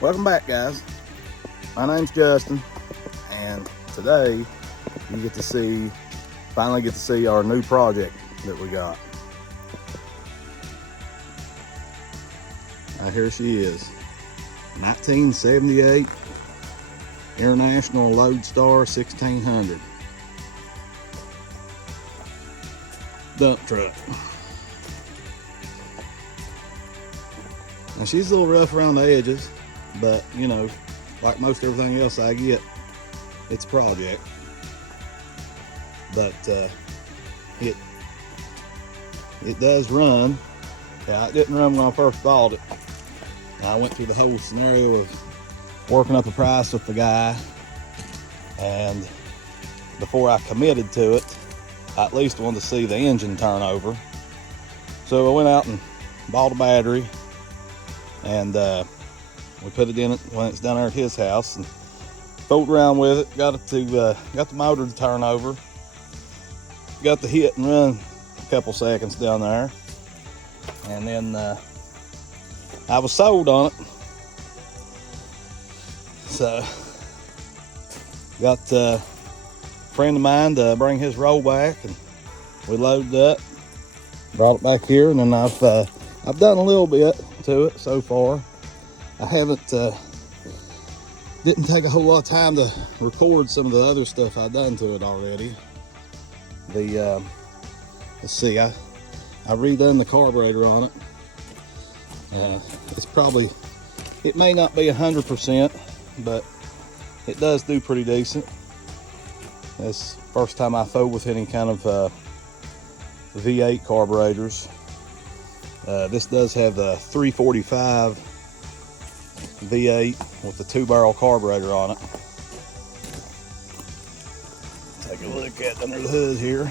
Welcome back, guys. My name's Justin, and today you finally get to see our new project that we got. Here she is, 1978 International Loadstar 1600 dump truck. Now she's a little rough around the edges, but you know, like most everything else I get, it's a project. But it does run. Yeah, it didn't run when I first bought it. I went through the whole scenario of working up a price with the guy, and before I committed to it, I at least wanted to see the engine turn over. So I went out and bought a battery, and we put it in it when it's down there at his house and fooled around with it. Got the motor to turn over. Got the hit and run a couple seconds down there, and then I was sold on it. So got a friend of mine to bring his roll back, and we loaded up, brought it back here, and then I've done a little bit to it so far. I haven't didn't take a whole lot of time to record some of the other stuff I've done to it already. Let's see, I redone the carburetor on it. It may not be 100%, but it does do pretty decent. It's the first time I fooled with any kind of V8 carburetors. This does have the 345 V8 with the 2-barrel carburetor on it. Take a look at under the hood here.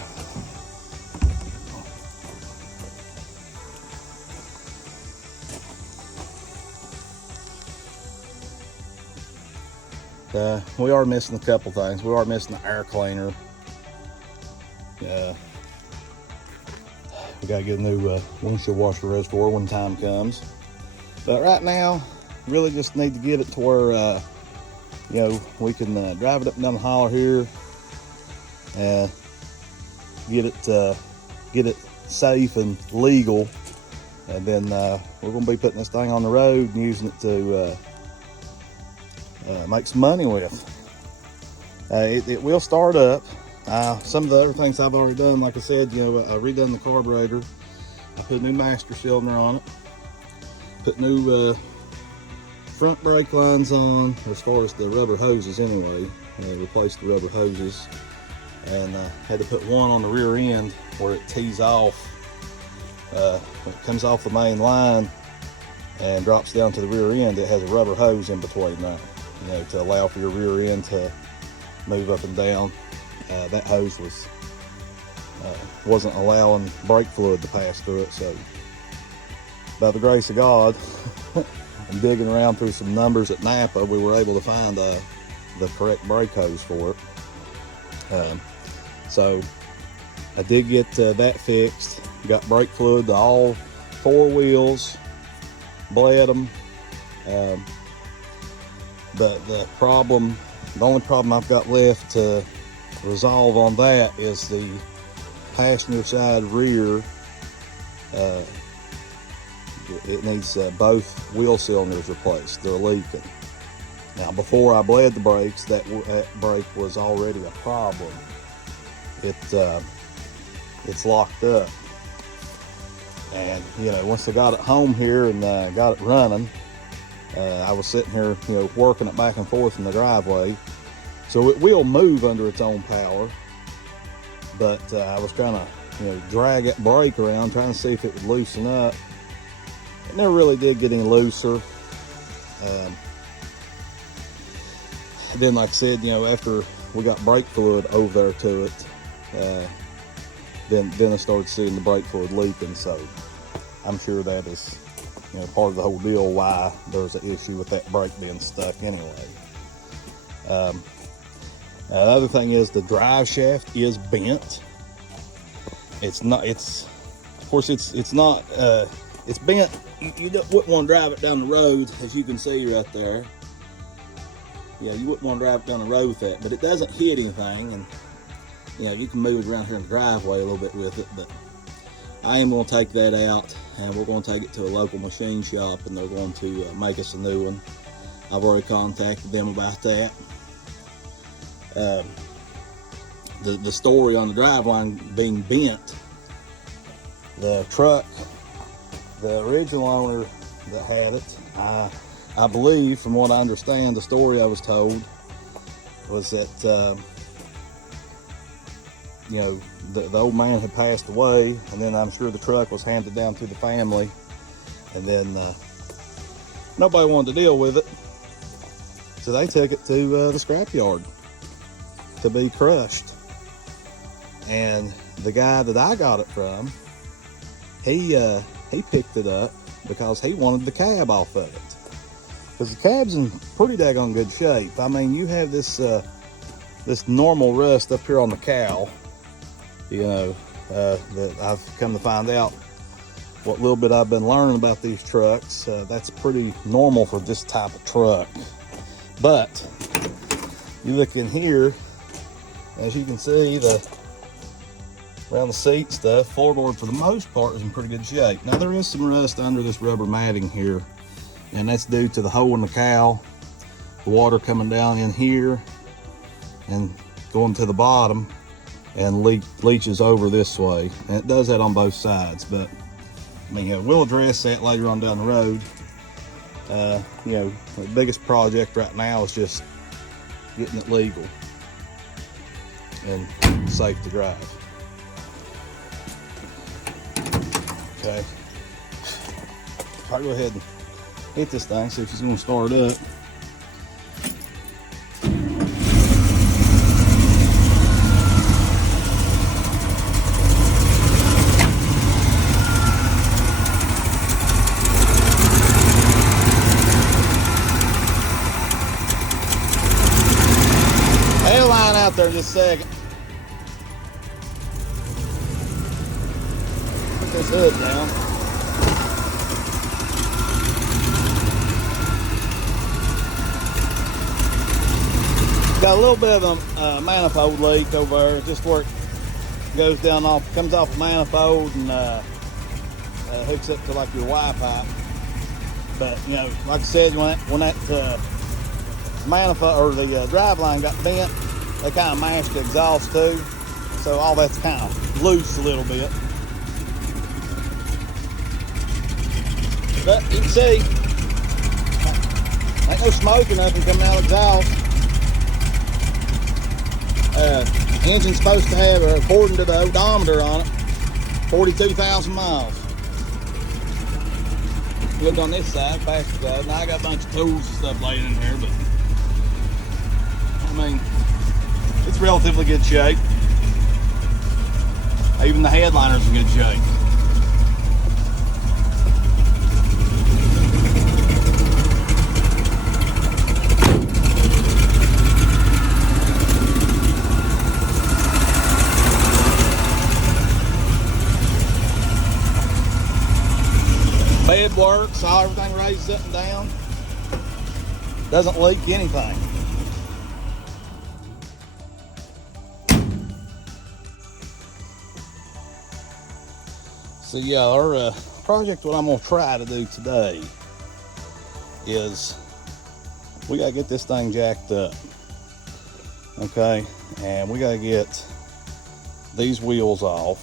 We are missing a couple things. We are missing the air cleaner. We gotta get a new windshield washer reservoir when time comes. But right now, really just need to get it to where you know, we can drive it up and down the holler here, get it safe and legal, and then we're gonna be putting this thing on the road and using it to make some money with. It will start up. Some of the other things I've already done, like I said, you know, I redone the carburetor. I put a new master cylinder on it. Put new front brake lines on, as far as the rubber hoses anyway. Replaced the rubber hoses, and had to put one on the rear end where it tees off. When it comes off the main line and drops down to the rear end, it has a rubber hose in between there, you know, to allow for your rear end to move up and down. That hose wasn't allowing brake fluid to pass through it, so by the grace of God and digging around through some numbers at Napa, we were able to find the correct brake hose for it. So I did get that fixed. Got brake fluid to all 4 wheels, bled them. But the only problem I've got left to resolve on that is the passenger side rear. It needs both wheel cylinders replaced. They're leaking. Now, before I bled the brakes, that brake was already a problem. It's locked up, and you know, once I got it home here and got it running, I was sitting here, you know, working it back and forth in the driveway. So it will move under its own power, but I was trying to, you know, drag that brake around, trying to see if it would loosen up. It never really did get any looser. Then, like I said, you know, after we got brake fluid over there to it, then I started seeing the brake fluid leaking. So I'm sure that is, you know, part of the whole deal why there's an issue with that brake being stuck anyway. The other thing is the drive shaft is bent. It's not it's bent. You wouldn't want to drive it down the road, as you can see right there. Yeah, you wouldn't want to drive it down the road with that, but it doesn't hit anything, and you can move it around here in the driveway a little bit with it. But I am going to take that out, and we're going to take it to a local machine shop, and they're going to make us a new one. I've already contacted them about that. The story on the driveline being bent, the truck, the original owner that had it, I believe, from what I understand, the story I was told was that the old man had passed away, and then I'm sure the truck was handed down to the family, and then nobody wanted to deal with it, so they took it to the scrapyard to be crushed. And the guy that I got it from, he picked it up because he wanted the cab off of it, because the cab's in pretty daggone good shape. I mean, you have this this normal rust up here on the cowl, that I've come to find out, what little bit I've been learning about these trucks, that's pretty normal for this type of truck. But you look in here, as you can see, around the seat stuff, floorboard for the most part is in pretty good shape. Now there is some rust under this rubber matting here, and that's due to the hole in the cowl, the water coming down in here and going to the bottom and leaches over this way. And it does that on both sides, but I mean, we'll address that later on down the road. The biggest project right now is just getting it legal and safe to drive. Okay, I'll go ahead and hit this thing, see if it's going to start up. Line out there just a second. Put this hood down. Got a little bit of a manifold leak over there, just where it goes down off, comes off a manifold and hooks up to like your Y pipe. But like I said, when that manifold or the driveline got bent, they kind of mashed the exhaust too, so all that's kind of loose a little bit. But you can see, ain't no smoke or nothing coming out of the exhaust. Engine's supposed to have, according to the odometer on it, 42,000 miles. Look on this side, passenger side. Now I got a bunch of tools and stuff laying in here, but I mean, it's relatively good shape. Even the headliner's in good shape. Bed works, how everything raises up and down. Doesn't leak anything. So yeah, our project, what I'm gonna try to do today is we gotta get this thing jacked up, okay? And we gotta get these wheels off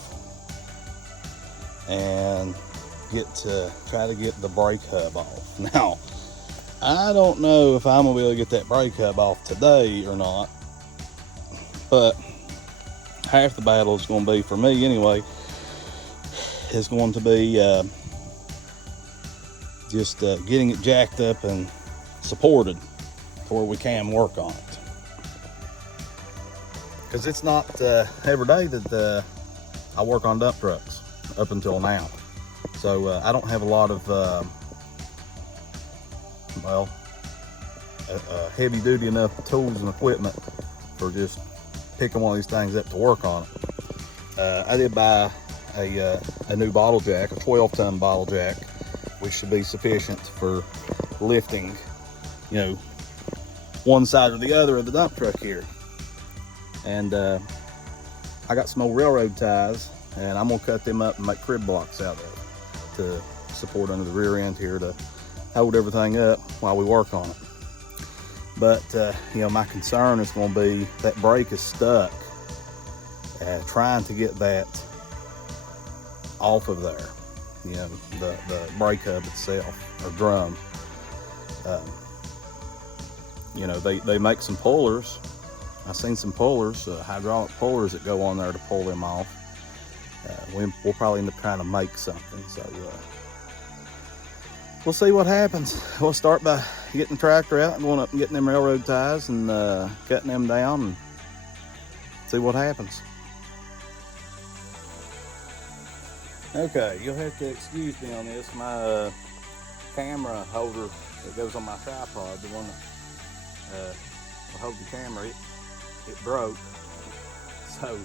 and try to get the brake hub off. Now, I don't know if I'm gonna be able to get that brake hub off today or not, but half the battle is gonna be, for me anyway, is going to be just getting it jacked up and supported to where we can work on it. Because it's not every day that I work on dump trucks up until now. So I don't have a lot of heavy duty enough tools and equipment for just picking one of these things up to work on it. I did buy a new bottle jack, a 12-ton bottle jack which should be sufficient for lifting, you know, one side or the other of the dump truck here. And I got some old railroad ties, and I'm gonna cut them up and make crib blocks out of it to support under the rear end here to hold everything up while we work on it. But you know, my concern is going to be that brake is stuck, trying to get that off of there, you know, the brake hub itself, or drum. You know, they make some pullers. I've seen some pullers, hydraulic pullers that go on there to pull them off. We'll probably end up trying to make something, so we'll see what happens. We'll start by getting the tractor out and going up and getting them railroad ties and cutting them down and see what happens. Okay, you'll have to excuse me on this. My camera holder that goes on my tripod, the one that will hold the camera, it broke. So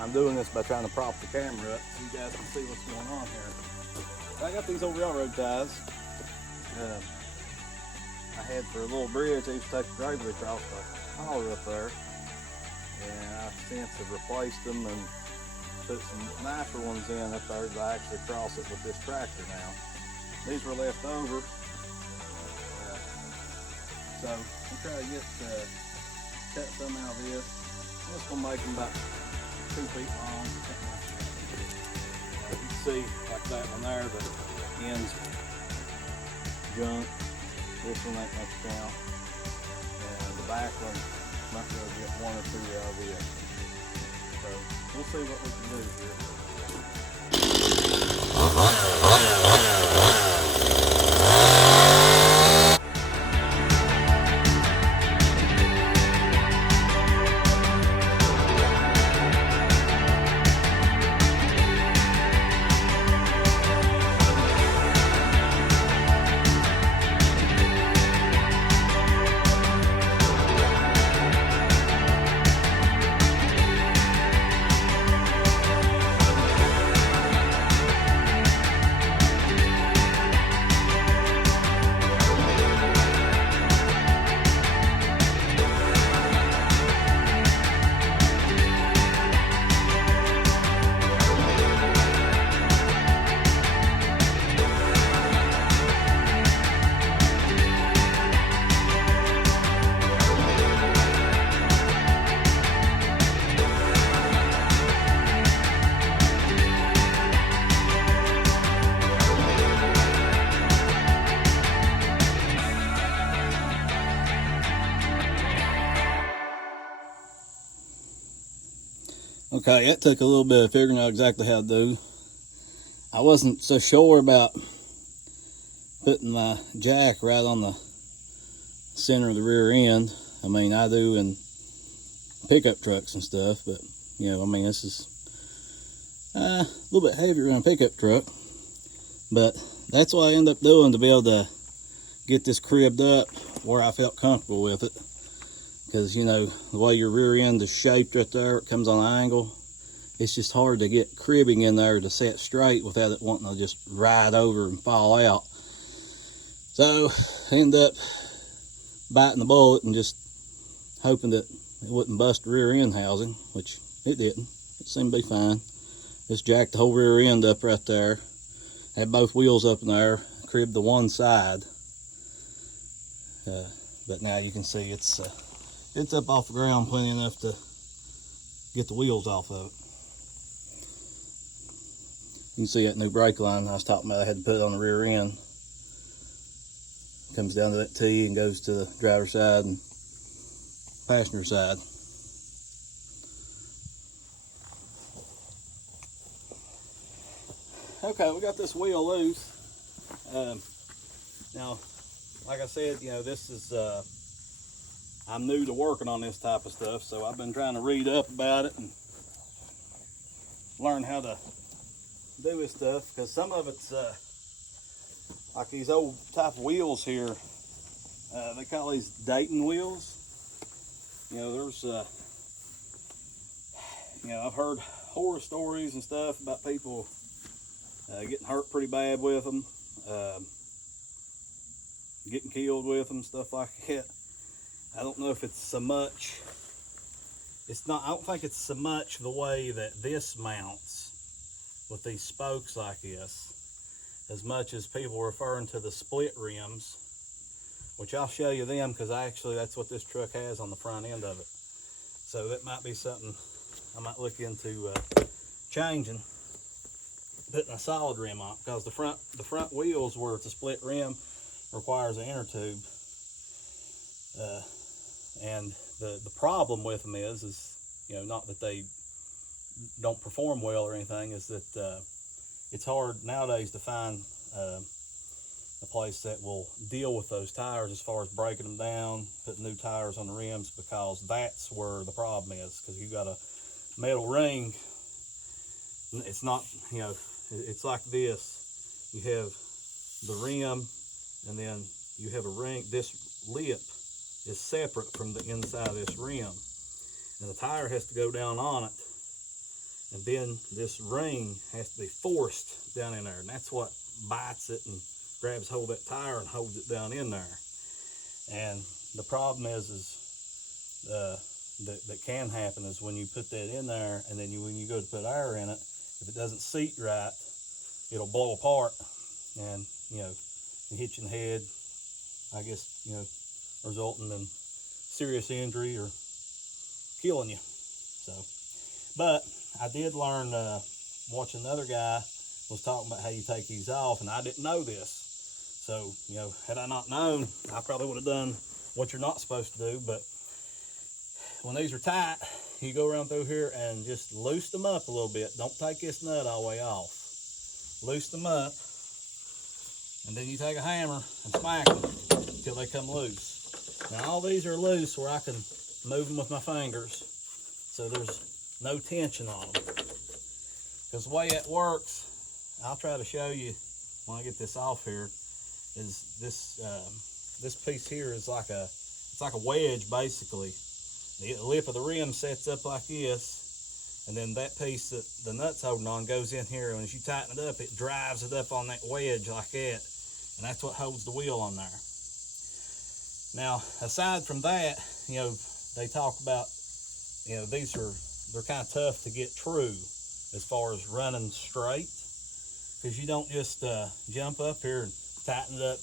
I'm doing this by trying to prop the camera up so you guys can see what's going on here. I got these old railroad ties. I had for a little bridge. I used to take the driveway across the holler up there, and I since have replaced them and put some nicer ones in up there to actually cross it with this tractor now. These were left over, so I'm trying to get cut some out of this. I'm just gonna make them about 2 feet long. You can see like that one there, the ends junk. This one ain't much count, and the back one might be able to get 1 or 2 out of it. So we'll see what we can do Okay, that took a little bit of figuring out exactly how to do. I wasn't so sure about putting my jack right on the center of the rear end. I mean, I do in pickup trucks and stuff, but you know, I mean, this is a little bit heavier than a pickup truck, but that's what I end up doing to be able to get this cribbed up where I felt comfortable with it. Because, you know, the way your rear end is shaped right there, it comes on an angle. It's just hard to get cribbing in there to set straight without it wanting to just ride over and fall out. So I end up biting the bullet and just hoping that it wouldn't bust the rear end housing, which it didn't. It seemed to be fine. Just jacked the whole rear end up right there. Had both wheels up in there, cribbed the one side. But now you can see it's up off the ground plenty enough to get the wheels off of it. You can see that new brake line I was talking about I had to put on the rear end. Comes down to that T and goes to the driver's side and passenger side. Okay, we got this wheel loose. Now, like I said, you know, this is I'm new to working on this type of stuff, so I've been trying to read up about it and learn how to do this stuff, because some of it's like these old type of wheels here. They call these Dayton wheels. You know, there's you know, I've heard horror stories and stuff about people getting hurt pretty bad with them. getting killed with them, stuff like that. I don't know if it's so much, I don't think it's so much the way that this mounts with these spokes like this, as much as people are referring to the split rims, which I'll show you them, because actually that's what this truck has on the front end of it. So that might be something I might look into changing, putting a solid rim on, because the front wheels, where it's a split rim, requires an inner tube. And the problem with them is not that they don't perform well or anything, is that it's hard nowadays to find a place that will deal with those tires as far as breaking them down, putting new tires on the rims, because that's where the problem is. Because you got a metal ring, it's not, it's like this. You have the rim, and then you have a ring. This lip is separate from the inside of this rim, and the tire has to go down on it, and then this ring has to be forced down in there, and that's what bites it and grabs hold of that tire and holds it down in there. And the problem is that can happen is when you put that in there, and then when you go to put air in it, if it doesn't seat right, it'll blow apart, and it hit you in the head, I guess, resulting in serious injury or killing you. So, but I did learn, watching another guy was talking about how you take these off, and I didn't know this. So, had I not known, I probably would have done what you're not supposed to do. But when these are tight, you go around through here and just loosen them up a little bit. Don't take this nut all the way off. Loosen them up, and then you take a hammer and smack them until they come loose. Now all these are loose where I can move them with my fingers, so there's no tension on them. Because the way it works, I'll try to show you when I get this off here, is this piece here is it's like a wedge basically. The lip of the rim sets up like this, and then that piece that the nut's holding on goes in here, and as you tighten it up, it drives it up on that wedge like that, and that's what holds the wheel on there. Now, aside from that, they talk about, they're kind of tough to get true as far as running straight, because you don't just jump up here and tighten it up,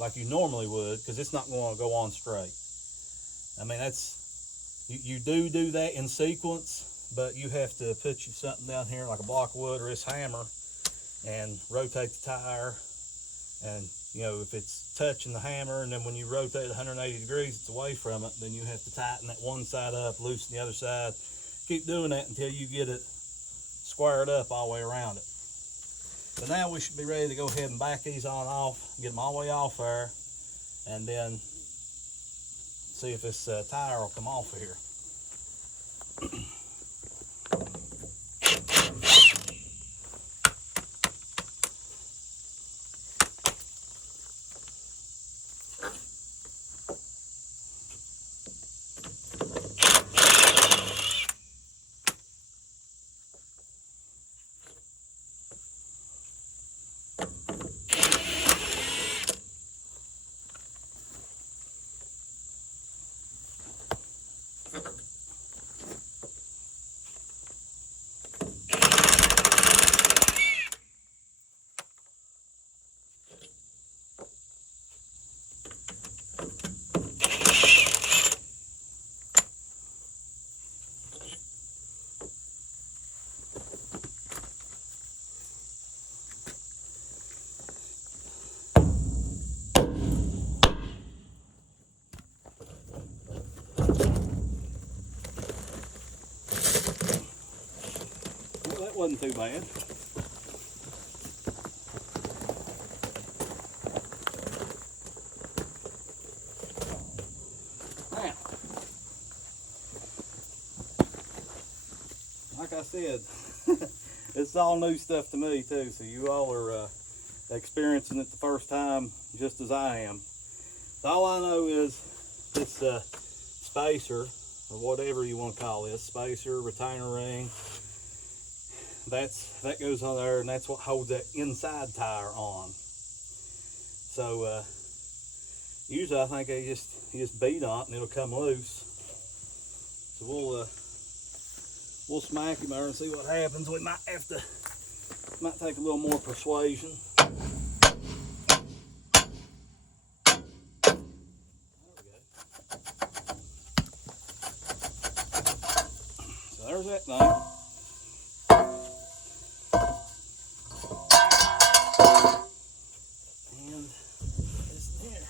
like you normally would, because it's not going to go on straight. I mean, you do that in sequence, but you have to put something down here like a block of wood or this hammer and rotate the tire. And if it's touching the hammer, and then when you rotate 180 degrees, it's away from it, then you have to tighten that one side up, loosen the other side. Keep doing that until you get it squared up all the way around it. So now we should be ready to go ahead and back these on off, get them all the way off there, and then see if this tire will come off of here. That wasn't too bad. Now, like I said, it's all new stuff to me too, so you all are experiencing it the first time just as I am. So all I know is this spacer, or whatever you want to call this, spacer, retainer ring, that goes on there, and that's what holds that inside tire on. So usually I think you just beat on it and it'll come loose. So we'll smack him there and see what happens. We might take a little more persuasion. There's that thing. And it's there.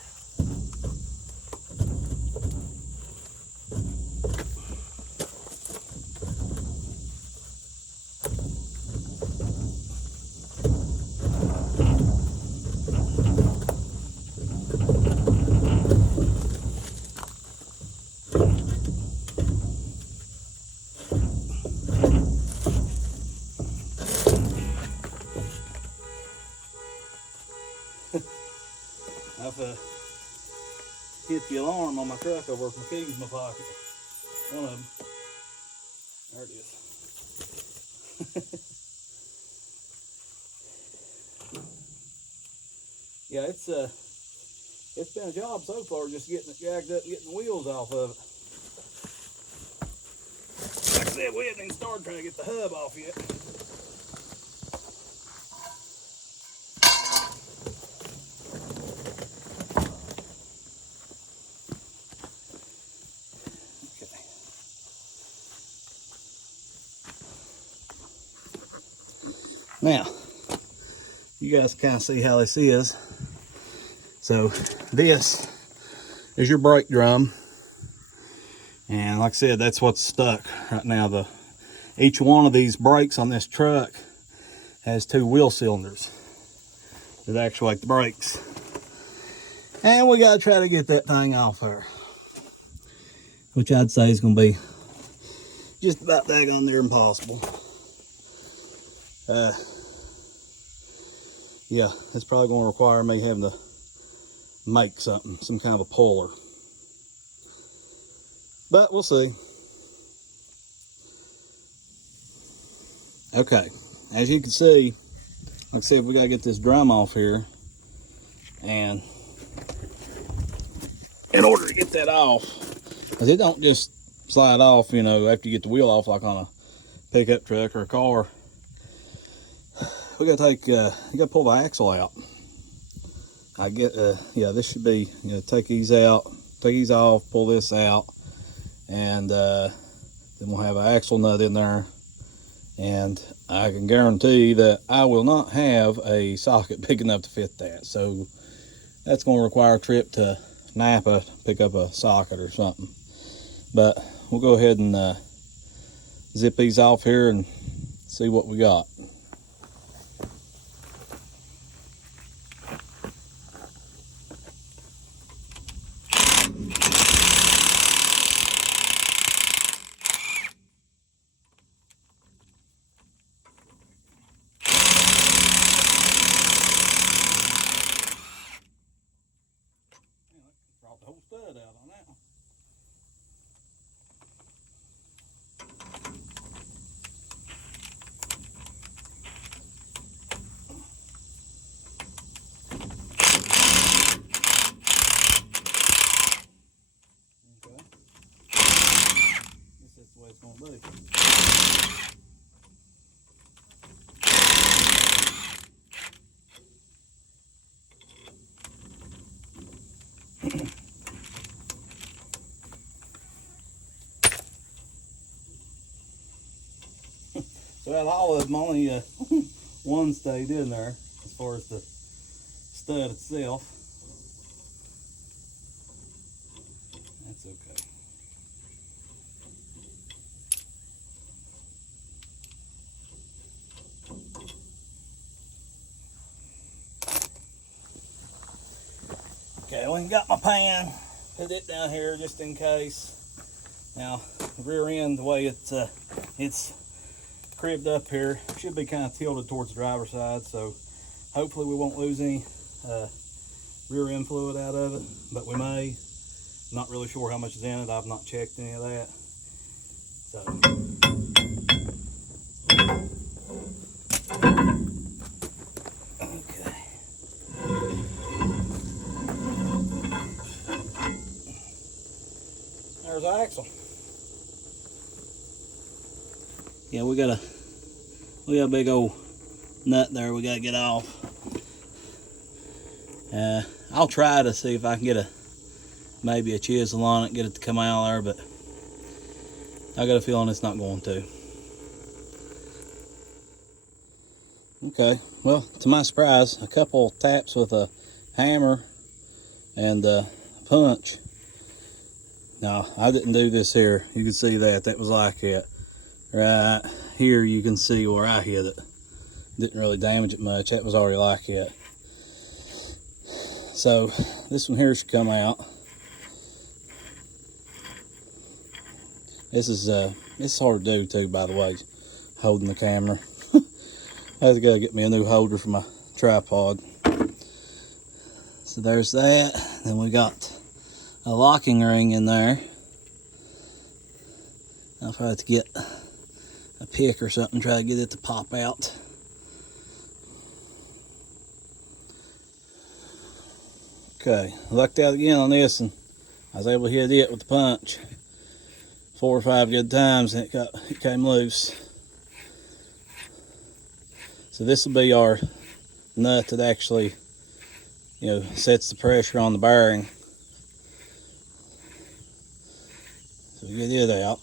I've hit the alarm on my truck over with my keys in my pocket. One of them. There it is. Yeah, it's been a job so far just getting it jacked up, getting the wheels off of it. Like I said, we haven't even started trying to get the hub off yet. Now, you guys can kind of see how this is. So this is your brake drum. And like I said, that's what's stuck right now. Each one of these brakes on this truck has 2 wheel cylinders that actuate the brakes. And we gotta try to get that thing off there, which I'd say is gonna be just about daggone near impossible. Yeah, it's probably going to require me having to make something, some kind of a puller. But we'll see. Okay, as you can see, like I said, we got to get this drum off here. And in order to get that off, because it don't just slide off, you know, after you get the wheel off like on a pickup truck or a car. We gotta you gotta pull the axle out. Yeah, this should be, you know, take these off, pull this out, and then we'll have an axle nut in there. And I can guarantee that I will not have a socket big enough to fit that. So that's gonna require a trip to Napa to pick up a socket or something. But we'll go ahead and zip these off here and see what we got. Brought the whole stud out on that one. Okay. Guess that's the way it's going to be. So out of all of them, only one stayed in there as far as the stud itself. That's okay. Okay, I went and got my pan, put it down here just in case. Now, the rear end, the way it's cribbed up here, should be kind of tilted towards the driver's side, so hopefully we won't lose any rear end fluid out of it, but we may. Not really sure how much is in it. I've not checked any of that. So Okay. There's the axle. Yeah, we got a big old nut there we gotta get off. I'll try to see if I can get maybe a chisel on it, get it to come out there, but I got a feeling it's not going to. Okay, well, to my surprise, a couple taps with a hammer and a punch. Now, I didn't do this here. You can see that was like it. Right here you can see where I hit it. Didn't really damage it much. That was already like it. So this one here should come out. This is hard to do too, by the way, holding the camera. I had to go get me a new holder for my tripod. So there's that. Then we got a locking ring in there. I'll try to get a pick or something, try to get it to pop out. Okay, lucked out again on this, and I was able to hit it with the punch 4 or 5 good times, and it came loose. So this will be our nut that actually, sets the pressure on the bearing. So we get it out.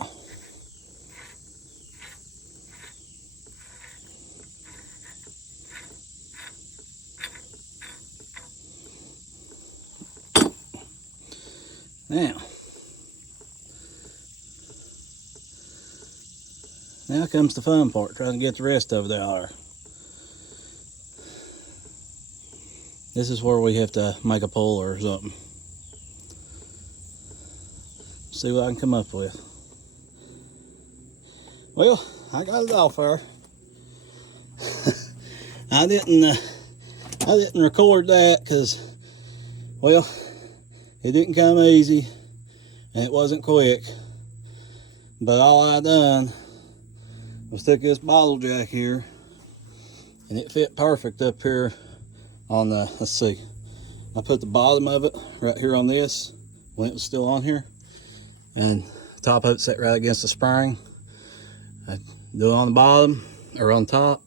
Now comes the fun part, trying to get the rest of it out there. This is where we have to make a pull or something. See what I can come up with. Well, I got it off there. I didn't record that because, well, it didn't come easy and it wasn't quick. But all I done was took this bottle jack here, and it fit perfect up here on the, let's see, I put the bottom of it right here on this when it was still on here, and top of it set right against the spring. I do it on the bottom or on top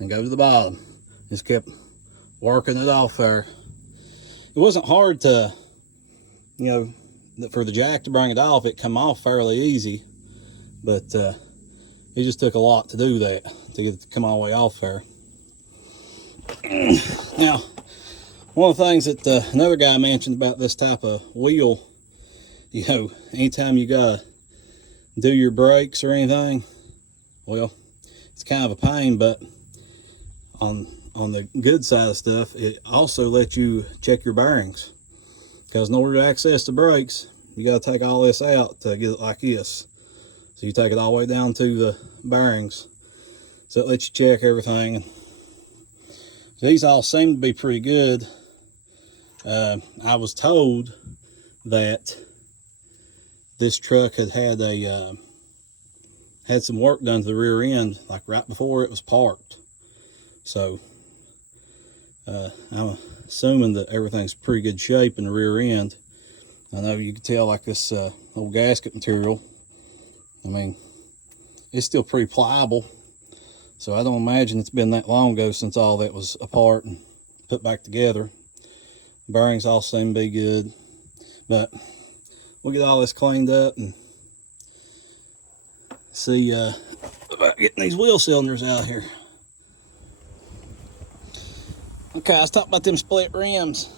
and go to the bottom. Just kept working it off there. It wasn't hard to, for the jack to bring it off. It come off fairly easy, but it just took a lot to do that, to get it to come all the way off there. Now, one of the things that another guy mentioned about this type of wheel, anytime you gotta do your brakes or anything, well, it's kind of a pain, but on the good side of stuff, it also lets you check your bearings. Because in order to access the brakes, you gotta take all this out to get it like this. So you take it all the way down to the bearings. So it lets you check everything. So these all seem to be pretty good. I was told that this truck had some work done to the rear end, like right before it was parked. So I'm assuming that everything's pretty good shape in the rear end. I know you can tell, like this old gasket material, I mean, it's still pretty pliable. So I don't imagine it's been that long ago since all that was apart and put back together. The bearings all seem to be good, but we'll get all this cleaned up and see about getting these wheel cylinders out here. Okay, I was talking about them split rims.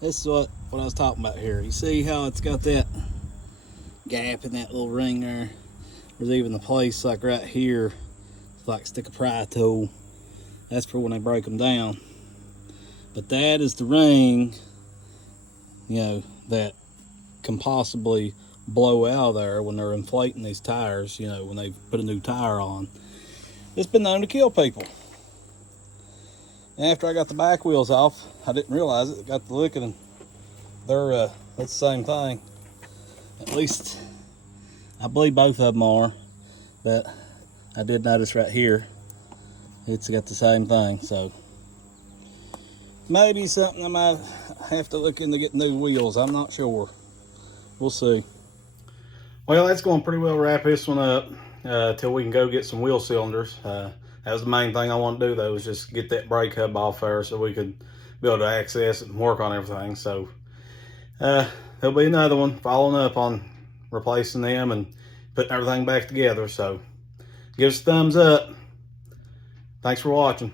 This is what I was talking about here. You see how it's got that gap in that little ring there? There's even the place like right here, like stick a pry tool. That's for when they break them down. But that is the ring, that can possibly blow out of there when they're inflating these tires, when they put a new tire on. It's been known to kill people. And after I got the back wheels off, I didn't realize it. Got to looking, and they're that's the same thing. At least I believe both of them are, but I did notice right here it's got the same thing. So maybe something I might have to look into getting new wheels. I'm not sure. We'll see. Well, that's going to pretty well wrap this one up till we can go get some wheel cylinders. That was the main thing I want to do, though, was just get that brake hub off there so we could be able to access it and work on everything. So there'll be another one following up on replacing them and putting everything back together. So give us a thumbs up. Thanks for watching.